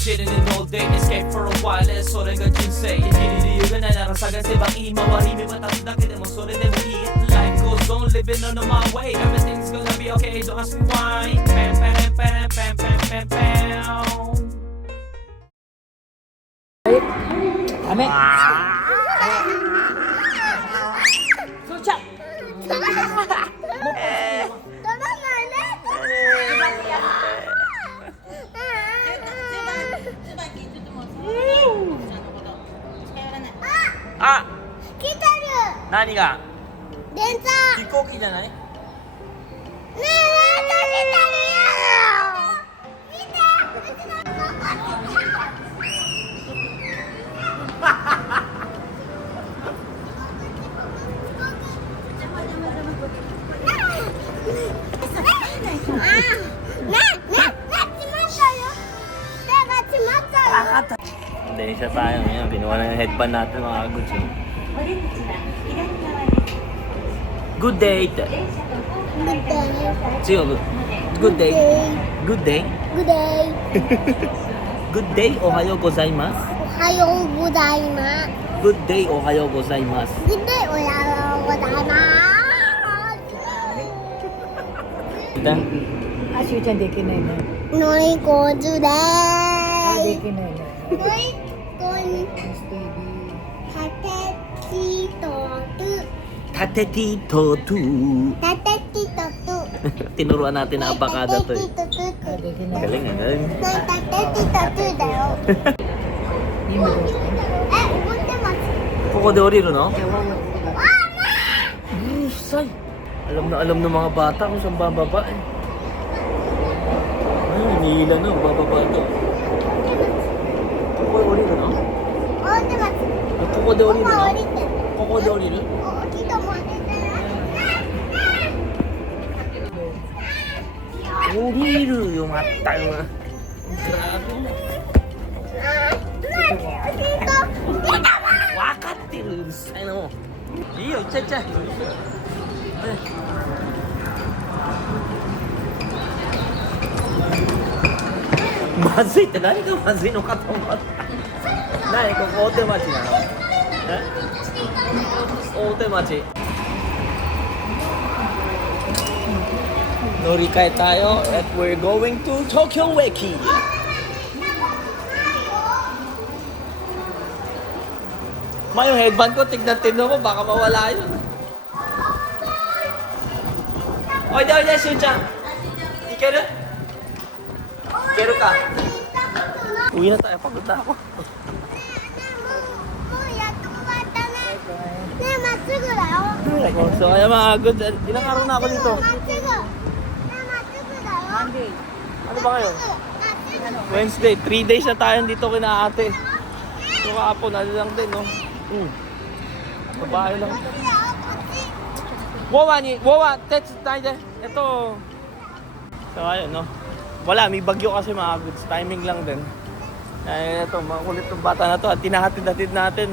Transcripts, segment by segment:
chilling all day, escape for a while それが人生生きる理由がないなら探せばいい周り見渡すだけでもそれでもいい Life goes on living on my way Everything's gonna be okay don't ask me why Pam pam pam pam pam pam pam ダメ。そうちゃん。あ、来てる。何が電車。飛行機じゃないねえねえ、来てるよ。見て。Indonesia tayo ngayon. Kinuha na yung headband natin mga goods. Good day. Siyo, good day. Good day. Good day. Good day. Ohayo gozaimasu. おはようございます。 Good day. Ohayo gozaimasu. Good day. おはようございます。 Kita? あ、しゅうちゃんできないね。のりこずであ、でーきないね。す。のりこにたてきとと Tatetito tu. たてきとと Tinuruan natin na abakada to. たて Eh. きととあ、できない。 Galing, galing. たてきととだよ。今どうですか。覚えてます。 Koko de oriru no? じゃあ、ワンワン。 Husay. Alam na alam ng mga bata kung saan bababa eh. Ay, hinihila na. Bababa ito. Koko de oriru no? 覚えてます。 Koko de oriru 今 no? 降りてる。 Koko de oriru? 大きいとも出てる。 Oriru yung mata yung... Grabe na. Wakattiru. Ano? Iyo, cha-cha. Mazuiって何がまずいのかと思った。何ここ大手町なの？え？大手町。乗り換えtayo at we're going to Tokyo Weki. Ma, yung headband ko, tignan mo, baka mawala yun. Oy, Shu-chan. Ikeru? Ikeru ka? Uwi na tayo, pagod na ako. もうやっと終わったね。ねえ、まっすぐだよ。 So, ayan mga good. Ilang araw na ako dito? まっすぐ。ねえ、まっすぐだよ。 Monday. Ano ba ngayon? まっすぐ。 Wednesday. 3 days na tayo dito kina ate. So, kahapon, ano lang din, no? Babae lang. こっちだよ、こっち。 Wawa, tets tayo. Ito. So, ayun, no? Wala, may bagyo kasi mga goods. Timing lang din. Ay, ito, makulit ng bata na to at tinahatid-hatid natin.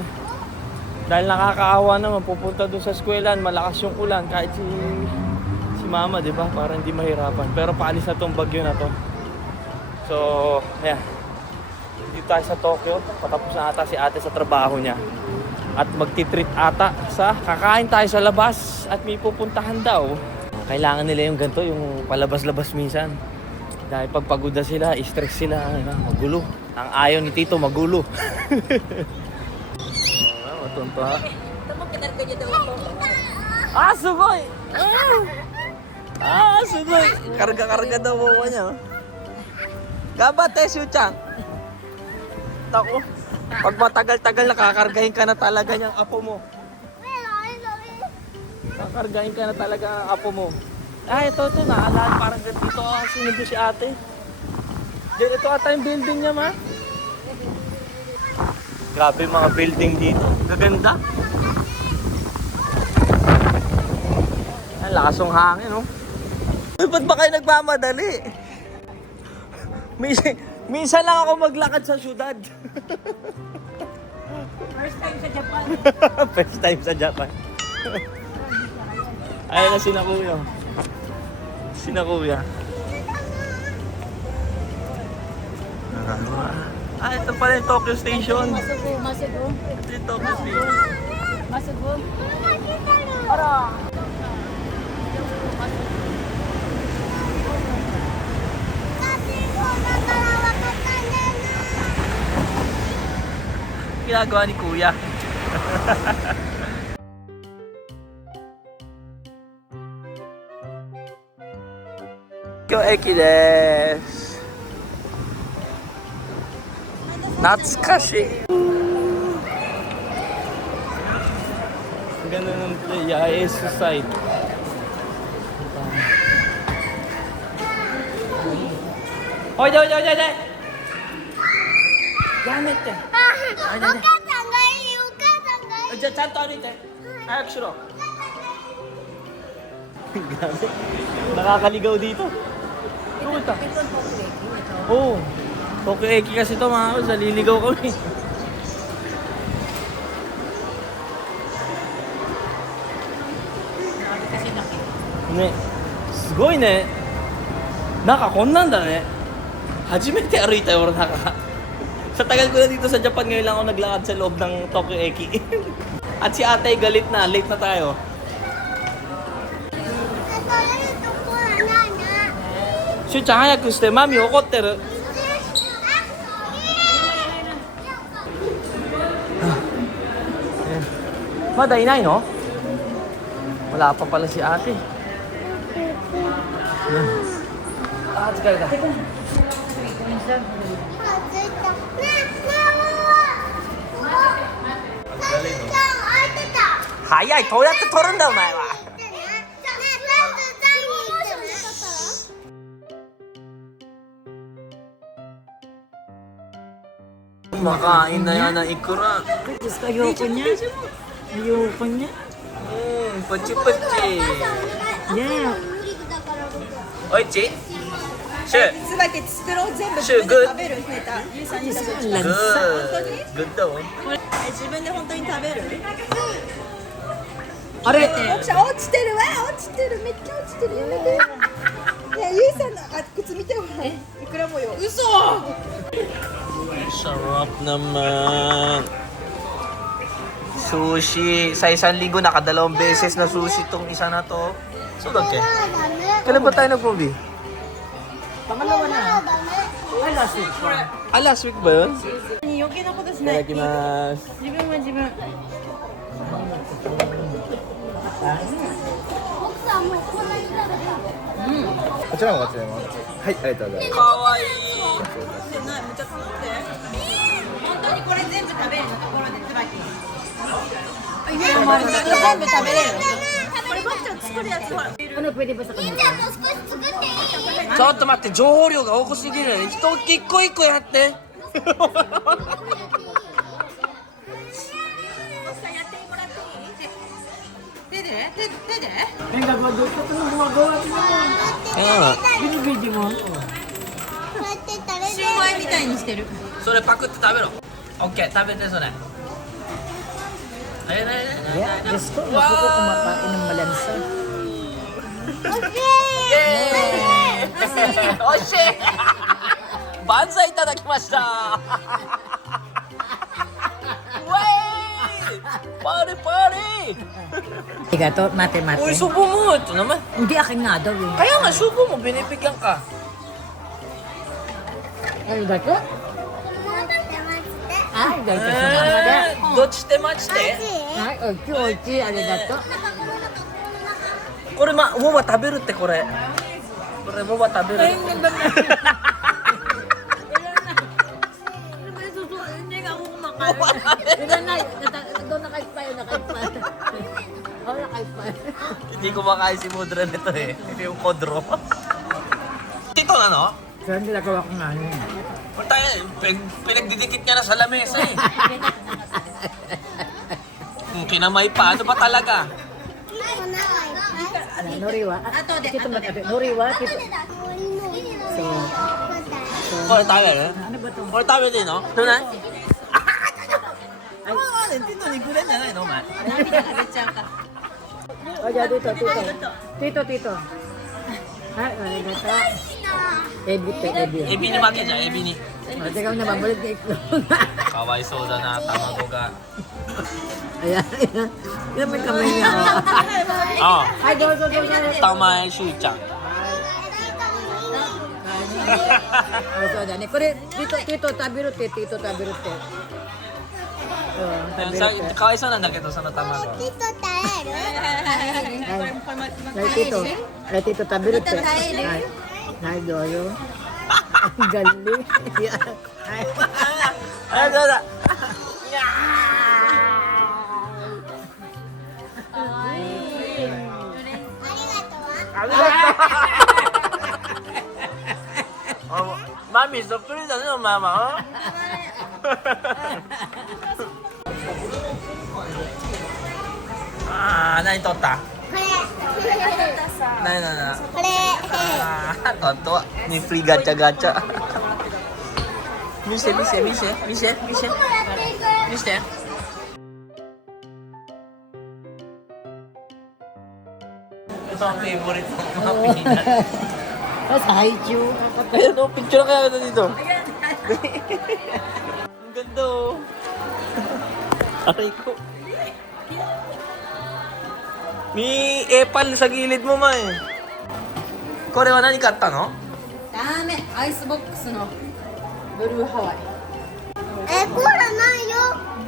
Dahil nakakaawa naman, pupunta doon sa eskwelahan, malakas yung ulan. Kahit si mama, di ba? Para hindi mahirapan. Pero paalis na tong bagyo na to. So, ayan. Dito tayo sa Tokyo. Patapos na ata si ate sa trabaho niya. At magtitreat ata sa kakain tayo sa labas at may pupuntahan daw. Kailangan nila yung ganito, yung palabas-labas minsan. Dahil pag pagod na sila, stress sila, magulo. Ang ayaw ni Tito, magulo. Matunto ha. Ah, sugoy! Ah, sugoy! Karga-karga daw mo niya. Gabate, Shu-chan. Tako. Pag matagal-tagal nakakargahin ka na talaga niyang apo mo. Kakargahin ka na talaga ang apo mo. Ah, ito, naalala. Parang dito sinundo si ate. Diyan, ito ata yung building niya, ma. Grabe yung mga building dito. Gaganda. Ang lakas ng hangin, no? Uy, ba't ba kayo nagmamadali? Minsan lang ako maglakad sa syudad. First time sa Japan. First time sa Japan. Ayun na sina kuya. Sina kuya. Ah, ito pala yung Tokyo Station. Masugo, masugo. Ito yung Tokyo Station. Masugo. Ginagawa ni Kuya. Tokyo Eki desu. Natsukashi. Ganun ang Yae Society. Oy, oy, oy, oy, oy! Gamit eh. お母さんがいい、お母さんがいい。 じゃあちゃんと歩いて。早くしろ。Grabe. Nakakaligaw dito. Ito ang Tokyo. Ito. Oo. Tokyo Eki kasi ito mga kus. Naliligaw kami. Grabe kasi laki. Ne. すごいね。中こんなんだね。初めて歩いたよ俺中。Sa tagal ko na dito sa Japan, ngayon lang ako naglakad sa loob ng Tokyo Eki. At si ate galit na, late na tayo. そういうとこはないな。しゅうちゃん早くして、マミ怒ってる。まだいないの Wala pa pala si ate. Ah, 疲れた。早い、どうやって取るんだお前は。Makain na yan ng ikura. Diyos ko, ayoko niya. Ayoko niya. Pachi-pachi. Yeah. Oichi? Shu. すべて作ろう全部シュー自分で食べるネタゆうさんに食べる Lansa. Good daw. 自分で本当に食べるあれ落ちてるわ落ちてるめっちゃ落ちてるやめてねゆうさんの靴見てほらいくらもよ嘘 Sarap naman. Sushi. Sa isang linggo, nakadalawang beses na sushi tong isa na to. So, dagke. Kailan ba tayo nag-movie? Pangalawa na. Ay, last week pa. Ah, last week ba yun? 余計なことしない Itadakimasu. 自分は自分こちらもご注文。はい、ありがとうございます。かわいい。ってないめっちゃ頼んで本当にこれ全部食べるのところで椿全部食べれるこれバッチョ作るやつほら Ano pwede ba sa kanila? もう少し作っていい？ちょっと待って、情報量が多すぎる。一個一個やって。やってもらっていい手で手で Ang gagawa doon. Ito nang gumagawa. Binibidi mo. こうやってタレでシューマイみたいにしてるそれパクって食べろ。オッケー、食べてそれ。Yeah, Diyos ko, naku ko kumakain ng malansa. イエーイ。おいしい。万歳いただきました。ウェイ。パリパリ。 Tiga to, mate-mate. Uy, subo mo. Ito naman. Hindi, akin nga daw eh. Kaya nga, subo mo. Binibigyan ka. Ay, dato? 待って待って。 Ay, dato sa mga. どっちで待ちて。 Ay, ochi-ochi, ano dato? これもう食べるってこれ。これもう食べる。 Ay, ganda na. Hindi nga ako kumakain Ilan na, doon naka-expire, naka-expire. Oh, naka-expire. Hindi ko makain si Mudra nito eh. Yung kodro. Ito na no? Saan ginagawa ko nga yun? Punta pinagdidikit niya na sa lamesa eh. Kinamay pa. Ano ba talaga? Noriwa. Dito matabi. Noriwa. So, Ko tayo eh. ano ba ito? Ko tayo din no? Ito na. Ay, dito ni Gulen na no, man. 涙が出ちゃうから O, dito, tito. Tito. Ay, ano dato? エビってエビ。エビに負けじゃん、エビに。 Ikaw na babalik na itlog. かわいそうだな、卵が。 Ayan, ayan. Yan may kamay niya. Oh. あ Ay, go, go, go, go. あ、玉井しゅうちゃん。 Oh, so, dyan. Kore, tito, tabirote, tito, tabirote. Oh, さ tabirote. かわいそうなんだけど、その卵。 Tito tayo. Ay, tito. Ay, tito, tabirote. Ay, ay, doyo. Ang galing. Ay, あ、そうだ。ありがとう。マミそっくりだね、お前は。あー、何取った何何 これ。 Ah, tonto. Ni free gacha-gacha. Mise. Ito ang favorite ng mga Pilipinas. sa haichu. Kaya no, picture kaya kita dito. Ang ganda oh. Aray ko. May epal sa gilid mo, ma eh. Kore wa nani katta no? ダメアイスボックスのブルーハワイコーラないよ。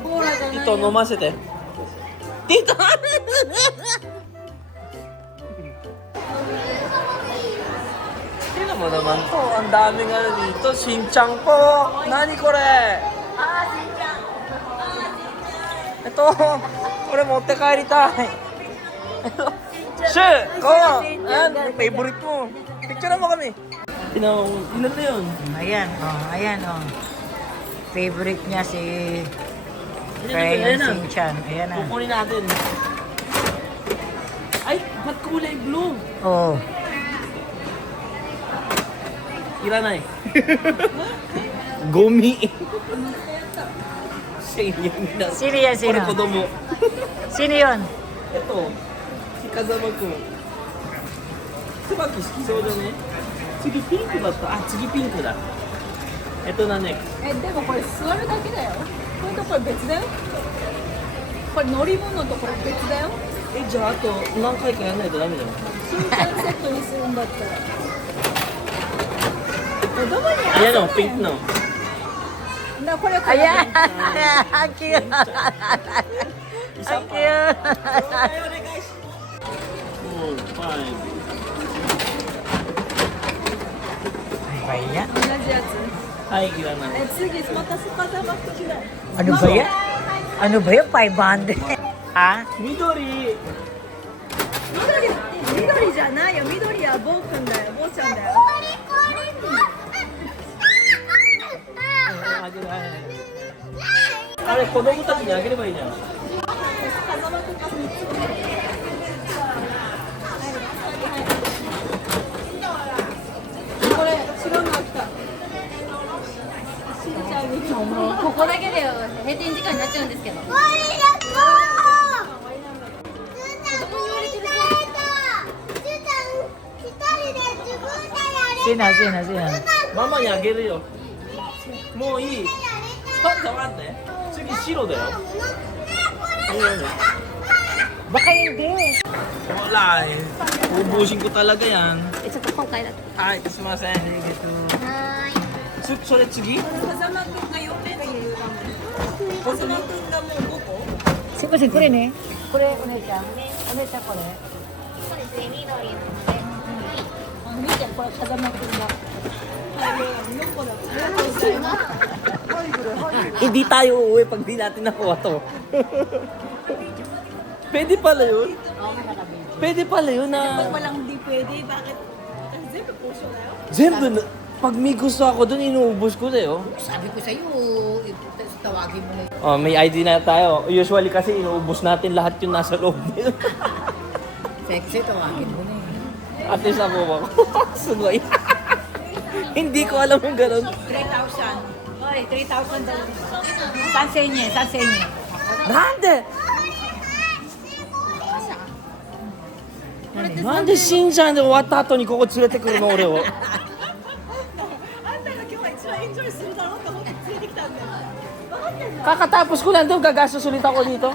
コーラじゃない Dito, 飲ませて。Dito! Tingnan mo naman to. Ang daming ano dito. Shin-chan po. Nani kore? Ito. Kore, motte kaeritai. Shu! Ko! Ayan, favorite mo. Picture mo kami. Ilan na yun? Ayan, oh. Favorite niya si Ayan Crayon na. Shin-chan. Ayan na. Kukunin natin. Ay, ba't kulay blue? Oh. Iranay. Gomi. Sino Sino yan, sino? kodomo. Sino yun? Ito. Si Kazama-kun. Tsubaki, 好きそうだね。次ピンクだった。あ、次ピンクだ。Ito na next. えでもこれ座るだけだよこれとこれ別だよこれ乗り物とこれ別だよえ、じゃああと何回かやんないとダメだよ。新幹セットにするんだったら子供に Ayan o, pink na. だこれこれ Ayan! Ang cute! Isa Ang pa. cute! 4, 5. Ano ba yan? 同じやつはい、いらない。え次またスパザバックだ Ano ba yan? Ano ba yan? 500? Ha? 緑。緑じゃないよ緑はボーくんだよボーちゃんだよあげない。あれ、子供たちにあげればいいじゃん。これ違うのが来たしんちゃんにここだけで閉店時間になっちゃうんですけど。Sino? Sino? ママにあげるよ。もういい。ちょっと待って。次白だよ。Baka hindi. Wala eh. Ubusin ko talaga yan. ちょっと今回だと。はい、すみません。それ次風間くんが4連続風間くんがもう5個 すいません、これね。これ、お姉ちゃん。お姉ちゃん、これ。見てこれ風間くんが4個だ Hindi tayo uuwi pag di natin nakuha to. Pwede pala yun. Pwede pala yun na... walang di pwede bakit kasi全部交渉だよ Zenbu, pag may gusto ako dun, inuubos ko sa'yo. Sabi ko sa'yo, tawagin mo na. Oh, may ID na tayo. Usually kasi inuubos natin lahat yung nasa loob nila. Sexy, tawagin mo na At least ako. Sugoy. Hindi ko alam yung ganun. 3,000. Oy, 3,000 daw. Saan sa inyo? Saan sa inyo? Nande! Nande しんちゃんで終わった後にここ連れてくるの俺を。Kakatapos ko lang doon, gagastos ulit ako dito.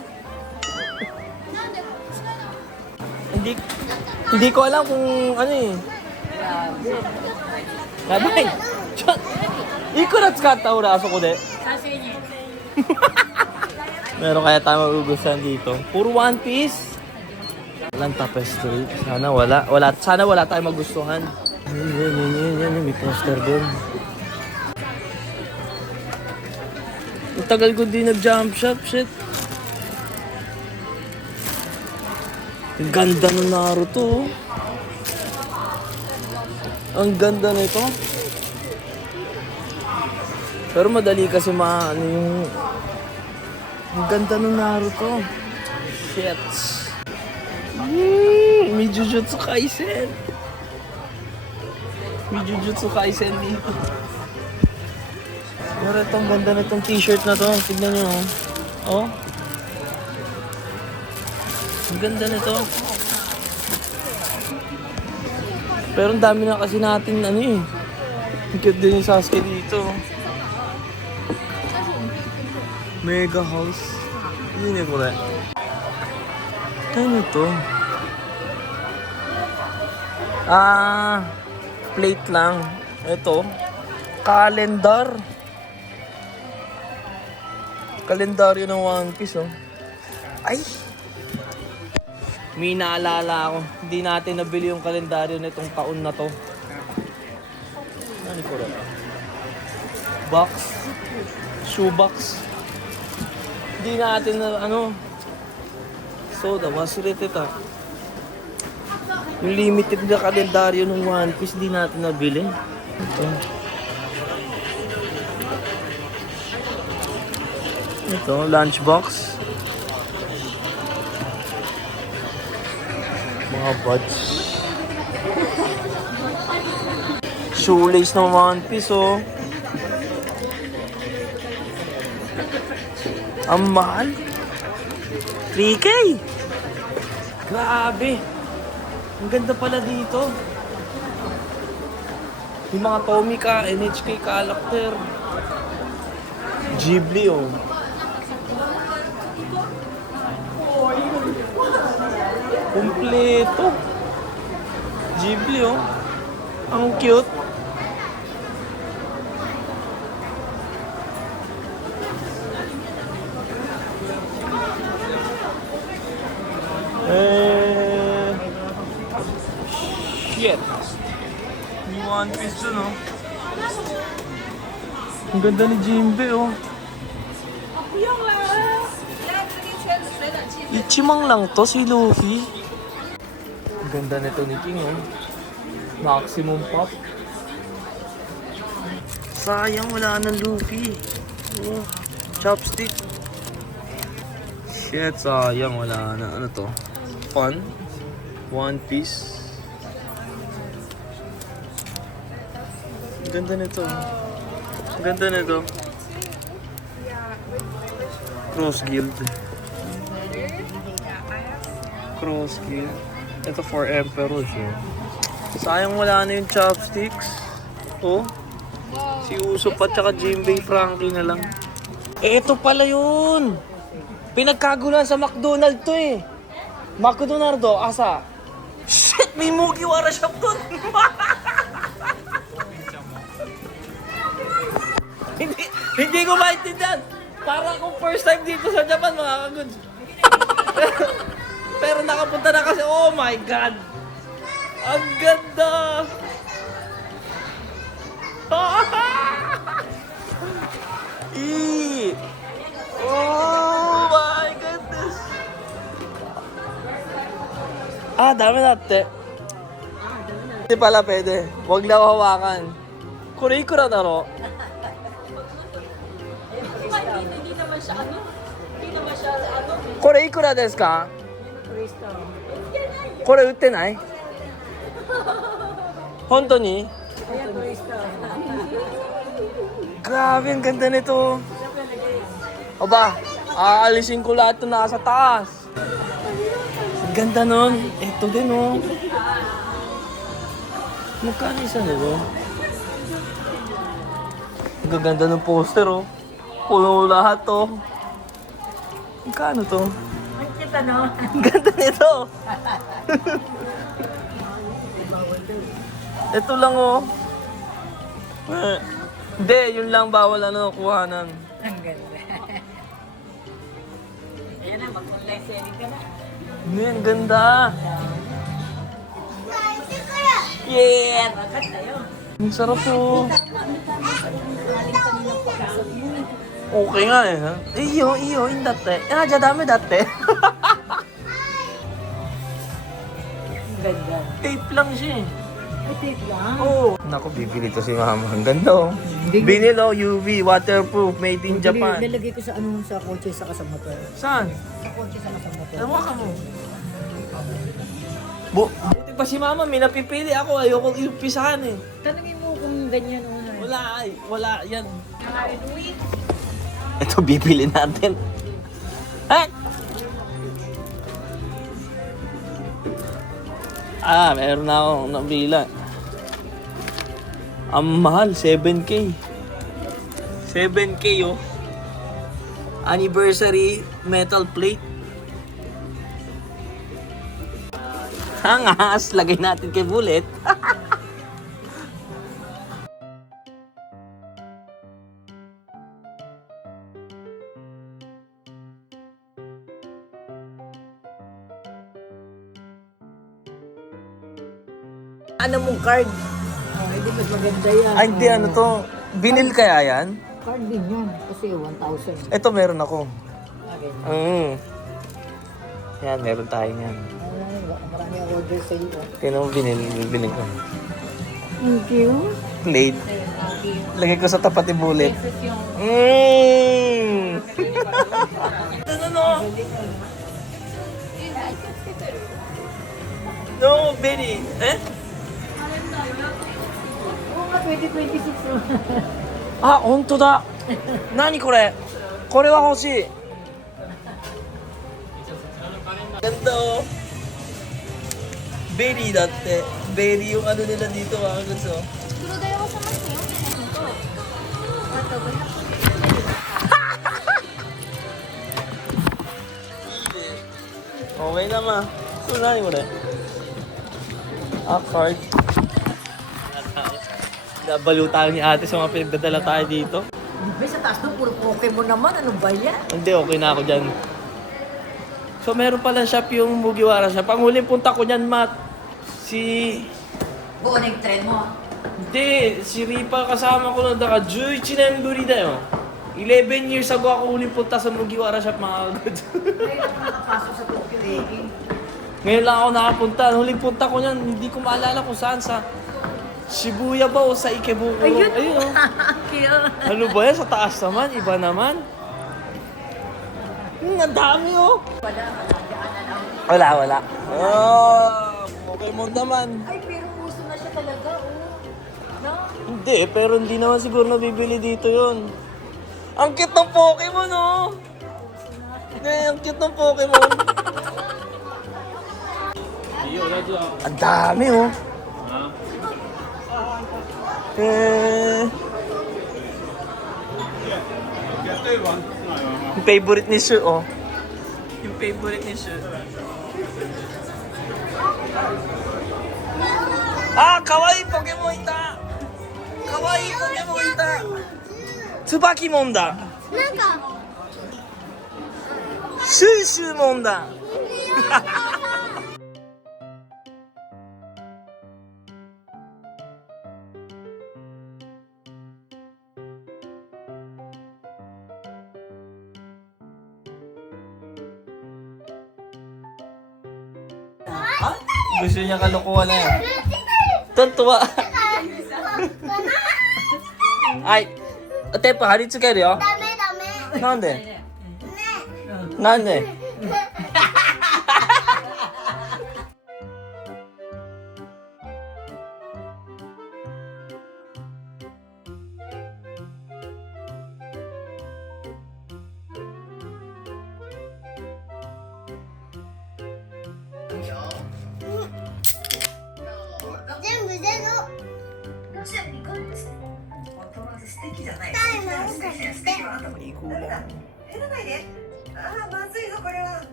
Hindi ko alam kung ano eh. Yabay. Ikura tsukatta oraso ko de. Meron kaya tayo magugustuhan dito. Puro One Piece. Walang tapestry. Sana wala. Sana wala tayong magustuhan. Yan. May poster doon. Ang tagal ko din nag-jump shop. Shit. Ang ganda ng Naruto. Ang ganda nito. Pero madali kasi ano yung... Ang ganda ng Naruto. Shit. May Jujutsu Kaisen. May Jujutsu Kaisen dito. Pero itong ganda na itong t-shirt na to. Tignan nyo. Oh. Ang ganda nito. Pero ang dami na kasi natin ano eh. Ang cute din yung Sasuke dito. Mega house. Yun eh, kore. Ano to? Plate lang. Ito. Calendar. Kalendaryo ng One Piece, oh. Ay! May naalala ako. Hindi natin nabili yung kalendaryo na itong taon na to. Ano ko rin? Box. Shoebox. Hindi natin na ano. Soda, wasulit ito. Yung limited na kalendaryo ng One Piece, hindi natin nabili. Ito. Ito, lunchbox. Mga buds. Shoelace ng One Piece, oh. Ang mahal. 3K! Grabe! Ang ganda pala dito. Yung mga Tomica, NHK character. Ghibli, oh. Kompleto. Ghibli, oh. Ang cute. Shit. May One Piece dun, oh. Ang ganda ni Jinbe, oh. Ichimang lang to, si Luffy. Ang ganda nito ni King, oh. Maximum pop. Sayang, wala na Luffy. Oh, chopstick. Shit, sayang, wala na. Ano to? Fun. One Piece. Ang ganda nito. Ang ganda nito. Cross Guild. Cross Guild. Ito for Emperor siya. Sayang wala na yung chopsticks. Oh. Si Usopp at saka Jinbei Frankie na lang. Eh, ito pala yun. Pinagkagulan sa McDonald's to eh. McDonald's do, asa. Shit, may Mugiwara shop doon. Hindi ko maintindihan. Para akong first time dito sa Japan, mga kaguds. Pero nakapunta na kasi, oh my God. Ang ganda. Oh my goodness. Dami natte. Hindi pala pwede. Huwag lang hawakan. Kure-ikura na ro. Kore ikura desu ka? Kore utte nai? Honto ni? Grabe, ang ganda nito. Aba, aalisin ko lahat na nasa taas. Ang ganda nun. Ito din, oh. Magkano isa nito? Ang gaganda ng poster, oh. Puno lahat, oh. Magkano to? Ang kita, no? Ang ganda nito. Ito lang, oh. Hindi, yun lang bawal kuhanan. Ang ganda. Ayan na, mag-online selling ka na. Hindi, ang ganda. Yeah! Bakit tayo? Ang sarap, oh. Okay nga eh. Iyo, datte. Ja dame datte. Ang ganda. Tape lang siya eh. Itik lang. Oo. Naku, bibili to si mama. Ang ganda, oh. Vinyl, oh, UV, waterproof, made in Japan. Nilagay ko sa sa kotse sa motor. Saan? Sa kotse sa motor. Ewan ka mo. Buti pa si mama, may napipili ako. Ayoko iupisahan eh. Tanungin mo kung ganyan o Wala yan. Ito, bibili natin. Ha? Meron na akong nabila. Ang mahal, 7K. 7K, oh. Anniversary metal plate. Hangas, lagay natin kay Bullet. Ano mong card? Oh, hindi mas maganda yan. Ay, hindi, ano to? Vinyl kaya yan? Card din yan. Kasi 1,000. Ito, meron ako. Okay. Yan, meron tayo yan. Ay, marami ang order sa iyo. Tingnan mo, binili ko. Thank you. Plate. Lagay ko sa tapat ni Bullet. Ano? No, Benny. Eh? Oo nga, 2026. あ、本当だ。何これ？これは欲しい。Ganda oh. Berry dati. Berry yung ano nila dito mga gusto. 黒田山さますよって写真と、あと500円。 Okay naman. So, nani ko rin? Card. Nabalo tayo ni ate sa mga pinagdadala tayo dito. May sa taas doon, puro Pokemon naman. Ano ba yan? Hindi, okay na ako dyan. So, meron pala shop yung Mugiwara shop. Ang huling punta ko dyan, Matt, si... Buo na yung trend mo. Hindi, si Ripa kasama ko na daka 11年ぶりだよ. 11 years ago ako huling punta sa Mugiwara shop, mga agad. Ngayon ako nakapasok sa Tokyo Egg. Ngayon lang ako nakapunta. Huling punta ko niyan, hindi ko maalala kung saan, sa Shibuya ba o sa Ikebukuro? Ayun oh. Cute. Ano ba yan? Sa taas naman? Iba naman? Ang dami oh. Wala. Oh, Pokemon naman. Ay, pero gusto na siya talaga, oh. No? Hindi, pero hindi naman siguro nabibili dito yun. Ang cute ng Pokemon oh. Hindi, ang cute ng Pokemon. Ang dami oh. Yung favorite ni Shu, oh. Yung favorite ni Shu. Kawaii Pokemon ita! Kawaii Pokemon ita! Tsubakimon da! なんか、シューシューモンだ! Gusto niya kalokohan na yan. Tontuwa. Ay, tepa, 貼り付けるよ。ダメダメ。なんで？ね。なんで？全部ゼロ。May kulang.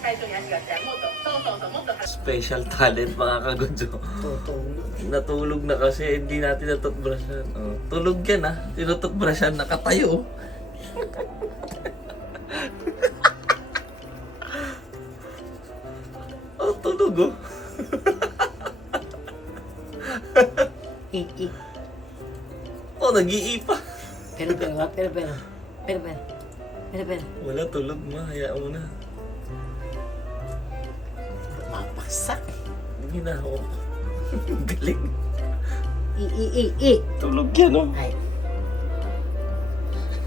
スペシャル talent mga kagunso. Natulog na kasi hindi natin natutbrushan. Oh, tulog yan ah. Tinututbrushan, nakatayo. Oh, tulog oh. Ik. Oh, nag-iipa. Pero. Wala, tulog ma. Hayaan mo na. Mapaksak. Hindi na ako. Galing. I. Tulog yan, oh. Ay.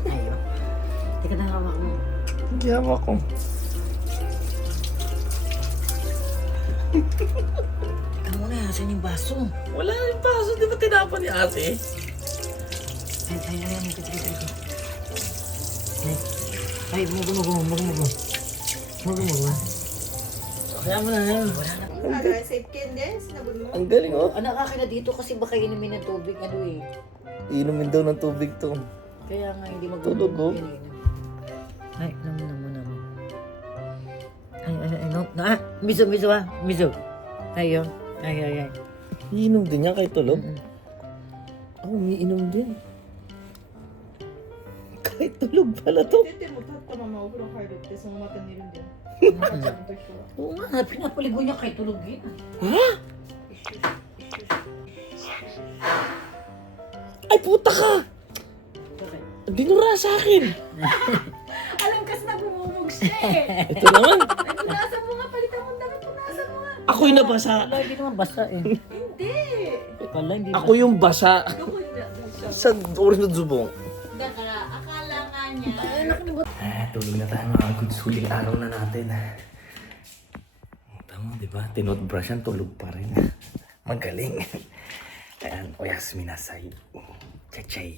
Ayo. Teka na hawak mo. Hindi hawak ko. Teka muna, asan yung baso? Wala yung paso. Di ba tinapan ni ate? Ay, teka. Ay, mugo. Kaya mo na yan. Second din, sinabi mo. Ang galing, oh. Anak akin na dito kasi baka inumin ng tubig, Inumin daw ng tubig to. Kaya nga hindi Tulog, oh. Ay, naman. Ay, no. Miso. Ay. Iinom din niya kay tulog? Ako, umiinom din. Kahit tulog pala to. 出ても立ったままお風呂入るってそのまま寝るんだよ。 Oo nga, pinapaligo niya kay tulog yan. Ay, puta ka! Dinura sa akin! Alam kasi na bumubog siya eh. Ito naman. Punasan mo nga, palitan mo damit, punasan mo nga. Ako'y nabasa. Wala, hindi naman basa eh. Hindi. Wala, hindi Ako yung basa. Ako na siya. Sa oras na zubong. Akala nga niya. Tulog na tayo mga goods. Huling araw na natin. Tama, di ba? Tinotbrushan, tulog pa rin. Magaling. Ayan, oyasumi nasay. Chay-chay.